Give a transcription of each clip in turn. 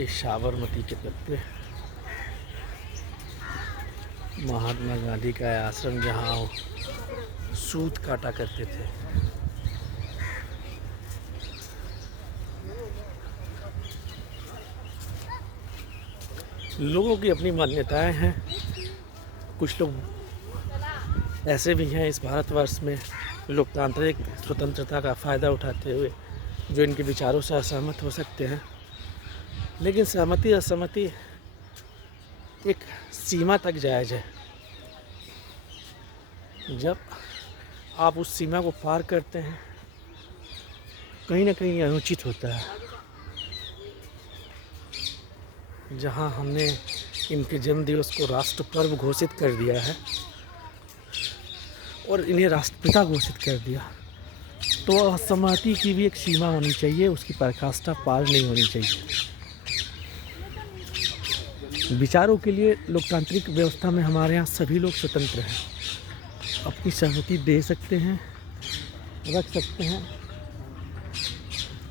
ये साबरमती के तट पे महात्मा गांधी का आश्रम, जहाँ वो सूत काटा करते थे। लोगों की अपनी मान्यताएं हैं। कुछ लोग ऐसे भी हैं इस भारतवर्ष में लोकतांत्रिक स्वतंत्रता का फ़ायदा उठाते हुए, जो इनके विचारों से असहमत हो सकते हैं। लेकिन सहमति असहमति एक सीमा तक जायज़ है। जब आप उस सीमा को पार करते हैं, कहीं ना कहीं अनुचित होता है। जहां हमने इनके जन्म दिवस को राष्ट्र पर्व घोषित कर दिया है और इन्हें राष्ट्रपिता घोषित कर दिया, तो असहमति की भी एक सीमा होनी चाहिए, उसकी पराकाष्ठा पार नहीं होनी चाहिए। विचारों के लिए लोकतांत्रिक व्यवस्था में हमारे यहाँ सभी लोग स्वतंत्र हैं, अपनी सहमति दे सकते हैं, रख सकते हैं,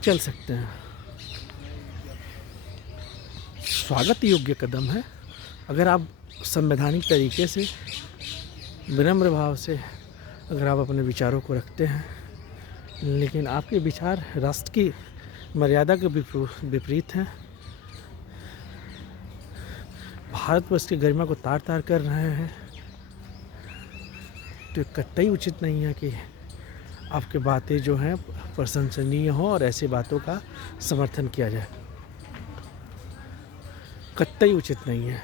चल सकते हैं। स्वागत योग्य कदम है अगर आप संवैधानिक तरीके से, विनम्र भाव से अगर आप अपने विचारों को रखते हैं। लेकिन आपके विचार राष्ट्र की मर्यादा के विपरीत हैं, भारतवर्ष की गरिमा को तार तार कर रहे हैं, तो कतई उचित नहीं है कि आपकी बातें जो हैं प्रशंसनीय हो और ऐसी बातों का समर्थन किया जाए। कतई उचित नहीं है।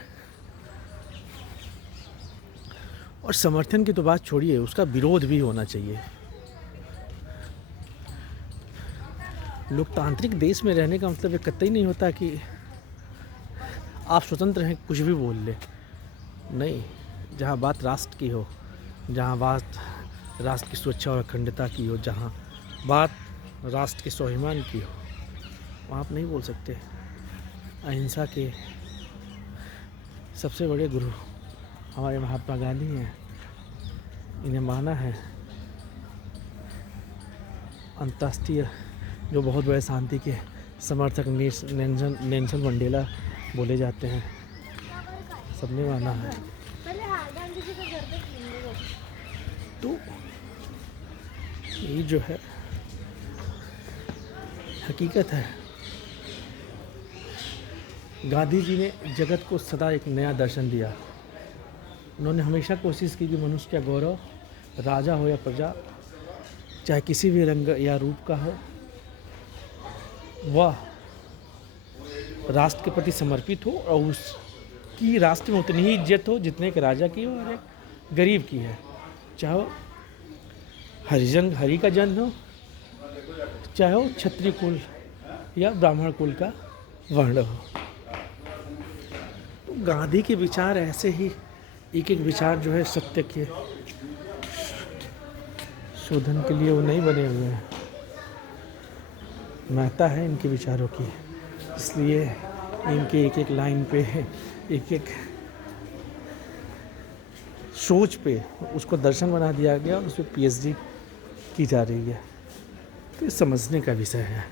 और समर्थन की तो बात छोड़िए, उसका विरोध भी होना चाहिए। लोकतांत्रिक देश में रहने का मतलब ये कतई नहीं होता कि आप स्वतंत्र हैं, कुछ भी बोल ले। नहीं, जहाँ बात राष्ट्र की हो, जहाँ बात राष्ट्र की सुरक्षा और अखंडता की हो, जहाँ बात राष्ट्र के स्वाभिमान की हो, वहाँ आप नहीं बोल सकते। अहिंसा के सबसे बड़े गुरु हमारे महात्मा गांधी हैं। इन्हें माना है अंतर्राष्ट्रीय जो बहुत बड़े शांति के समर्थक नेल्सन मंडेला बोले जाते हैं, सबने माना है। तो ये जो है हकीकत है। गांधी जी ने जगत को सदा एक नया दर्शन दिया। उन्होंने हमेशा कोशिश की कि मनुष्य का गौरव, राजा हो या प्रजा, चाहे किसी भी रंग या रूप का हो, वह राष्ट्र के प्रति समर्पित हो और उसकी राष्ट्र में उतनी ही इज्जत हो जितने एक राजा की हो और एक गरीब की है। चाहे हरि का जन्म हो, चाहे वो क्षत्रिय कुल या ब्राह्मण कुल का वर्ण हो। तो गांधी के विचार ऐसे ही एक एक विचार जो है सत्य के शोधन के लिए वो नहीं बने हुए हैं। महत्ता है इनके विचारों की, इसलिए इनके एक एक लाइन पे, एक एक सोच पे उसको दर्शन बना दिया गया और उस पर पीएचडी की जा रही है। तो ये समझने का विषय है।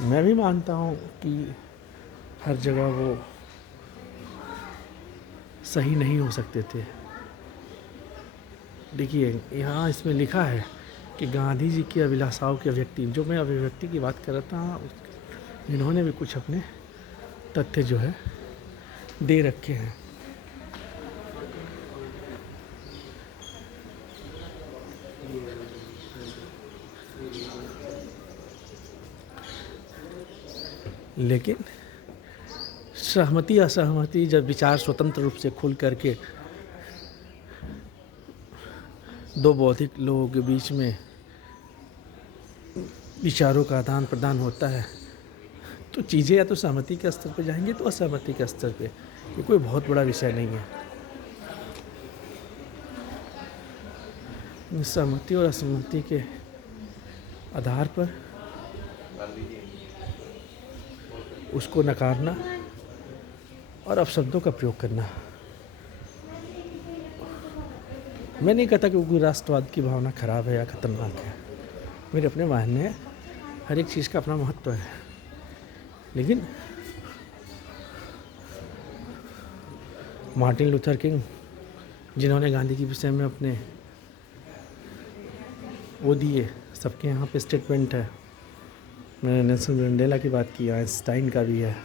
मैं भी मानता हूँ कि हर जगह वो सही नहीं हो सकते थे। देखिए, यहाँ इसमें लिखा है कि गांधी जी की अभिलाषाओं की अभिव्यक्ति, जो मैं अभिव्यक्ति की बात कर रहा था, इन्होंने भी कुछ अपने तथ्य जो है दे रखे हैं। लेकिन सहमति असहमति, जब विचार स्वतंत्र रूप से खुल करके दो बौद्धिक लोगों के बीच में विचारों का आदान प्रदान होता है, तो चीज़ें या तो सहमति के स्तर पर जाएंगे तो असहमति के स्तर पे। ये कोई बहुत बड़ा विषय नहीं है। सहमति और असहमति के आधार पर उसको नकारना और अपशब्दों का प्रयोग करना। मैं नहीं कहता कि कोई राष्ट्रवाद की भावना खराब है या खतरनाक है। मेरे अपने मानने हैं, हर एक चीज़ का अपना महत्व है। लेकिन मार्टिन लूथर किंग, जिन्होंने गांधी के विषय में अपने वो दिए, सबके यहाँ पे स्टेटमेंट है। मैंने नेल्सन मंडेला की बात की, आइंस्टाइन का भी है,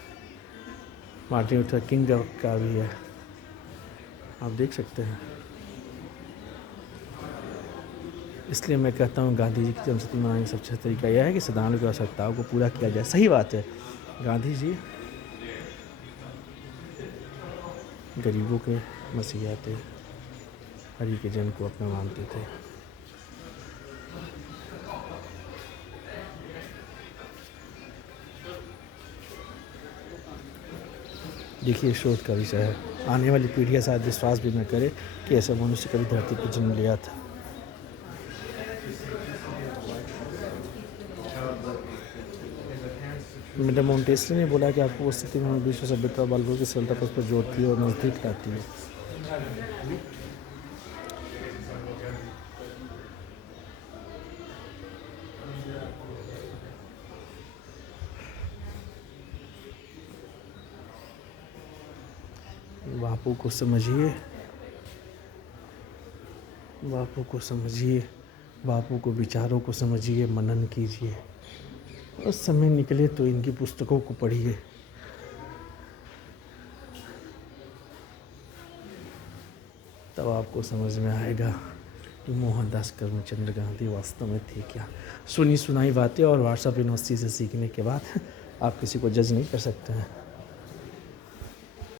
मार्टिन लूथर किंग का भी है, आप देख सकते हैं। इसलिए मैं कहता हूँ गांधी जी की जन्मशती मनाने का सबसे अच्छा तरीका यह है कि सिद्धांत की आवश्यकताओं को पूरा किया जाए। सही बात है, गांधी जी गरीबों के मसीहा थे, हरि के जन को अपना मानते थे। देखिए, शोध का विषय है, आने वाली पीढ़ियाँ शायद विश्वास भी न करे कि ऐसा मनुष्य कभी धरती पर जन्म लिया था। मैडम मोंटेस्क्यू ने बोला कि आपको उस स्थिति में विश्व सभ्यता बालकों की सरलता पर उस पर जोड़ती है और नज़दीक लाती है। बापू को समझिए, बापू को समझिए, बापू को विचारों को समझिए, मनन कीजिए और समय निकले तो इनकी पुस्तकों को पढ़िए। तब आपको समझ में आएगा कि मोहनदास करमचंद गांधी वास्तव में थे क्या। सुनी सुनाई बातें और व्हाट्सएप यूनिवर्सिटी से सीखने के बाद आप किसी को जज नहीं कर सकते हैं।